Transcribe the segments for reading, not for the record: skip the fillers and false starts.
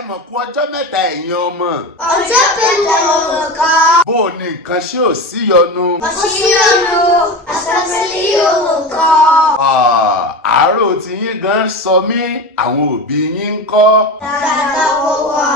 ẹ mọ̀ kú ọjọ́ mẹ́ta ẹ̀yin ọmọ. Ọjọ́ mẹ́ta olùkọ́. Bó o ní nǹkan ṣé ò sí yọnu. Òṣìyọnu àṣàṣìlì olùkọ́. Àárò tí yín gan sọ mí, àwọn òbí yín ń kọ́. Dáadáa ó wà.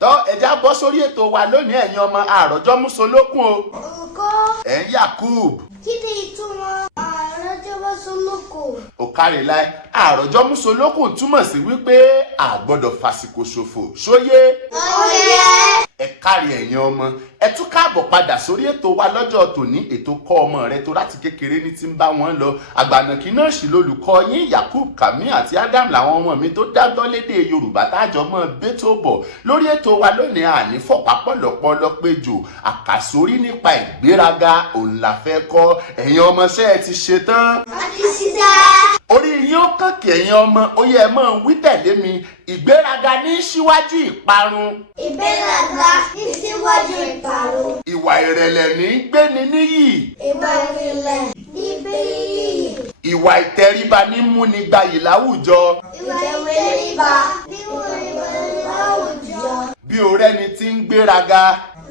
Tọ́ ẹja bọ́ sórí ètò wa lónìí ẹ̀yin ọmọ àròjọ músolókun o. Olùkọ́. Ẹ̀ ń Yakub. Kí ni ìtumọ̀ àròjọ músolókun? Òkàrèláì àròjọ músolókun túmọ̀ sí wípé a gbọ́dọ̀ fàsìkò ṣòfò ṣóyé. Oyè. Ẹ kárí ẹ̀yin ọmọ, ẹ tún káàbọ̀ padà sórí ètò wa lọ́jọ́ tòní, ètò kọ́ ọmọ rẹ tó láti kékeré ní ti ń bá wọn lọ. Àgbànàkí náà sì lolùkọ́ yín Yakub, Kami àti Adam làwọn ọmọ mi tó dáńtọ́ lédè Yorùbá tájọ mọ́ bẹ́tò bọ̀. Lórí ètò wa lónìí àní fọ̀pá pọ̀lọpọ̀lọ péjò àkàsórí nípa ìgbéraga òun la fẹ́ kọ́. Ẹ̀yin ọmọ ṣé ẹ ti ṣe tán? A ti ṣiṣẹ́. Orí yín ó kàn kí ẹ̀yin ọmọ, ó yẹ ẹ máa wí tẹ̀lé mi. Ìgbéraga ní síwájú ìparun. Ìgbéraga ní síwájú ìparun. Ìwà ìrẹ̀lẹ̀ ní gbéni níyì. Ìwà ìrẹ̀lẹ̀ ní gbéyìí. Ìwà ìtẹríba ní múni gbayì láwùjọ. Ìwà ìtẹríba ní múni gbayì láwùjọ. Bí o rẹ́ni tí ń gbéraga,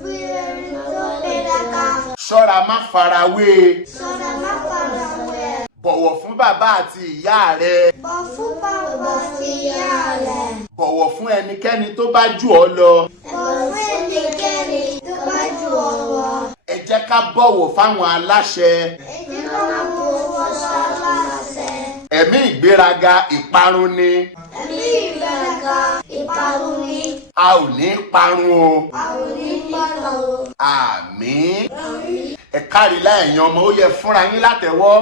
Bí ẹni tó gbéraga. ṣọ́ra má farawé. Ṣọ́ra má farawé. Bọ̀wọ̀ fún bàbá àti ìyá rẹ. Bọ̀ fún bàbá àti ìyá rẹ̀. Bọ̀wọ̀ fún ẹnikẹ́ni tó bá jù ọ́ lọ. Bọ̀ fún ẹnikẹ́ni tó bá jù ọ́ lọ. Ẹ jẹ́ ká bọ̀wọ̀ fáwọn aláṣẹ. Ẹ jẹ́ ká bọ̀ fún aláṣẹ. Ẹ̀mí ìgbéraga ìparun ni. Ẹ̀mí ìgbéraga ìparun ni. A ò ní parun o. A ò ní parun o. Àmín. Ẹ kárí láẹ̀yin ọmọ, ó yẹ fúnra yín látẹ̀wọ́.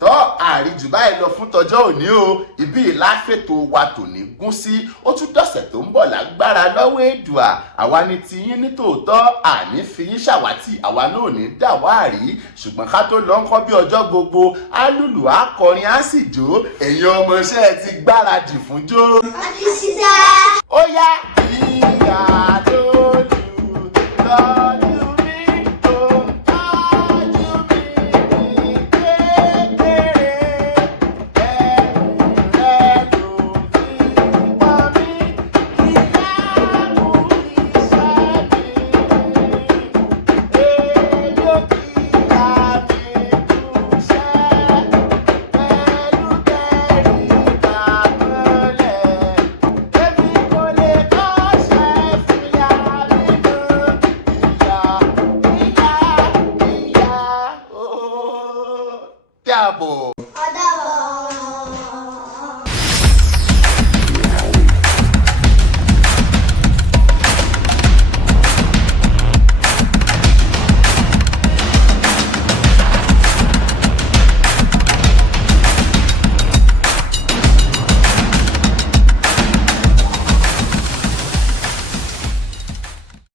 Tọ́ àríjù báyìí lọ fún tọjọ́ òní o, ibi ìláfètò wa tòní gún sí, ó tún dọ̀sẹ̀ tó ń bọ̀ lágbára lọ́wọ́ Èdùà. Àwa ni tiyín ní tòótọ́, àní fi yín ṣàwátì, àwa náà ò ní dàwáàrí. Ṣùgbọ́n ká tó lọ ń kọ́ bí ọjọ́ gbogbo, á lùlù, á kọrin, á sì jó. Ẹ̀yin ọmọọṣẹ́ ti gbáradì fún jó. A ti ṣiṣẹ́. Ó yá ìyá.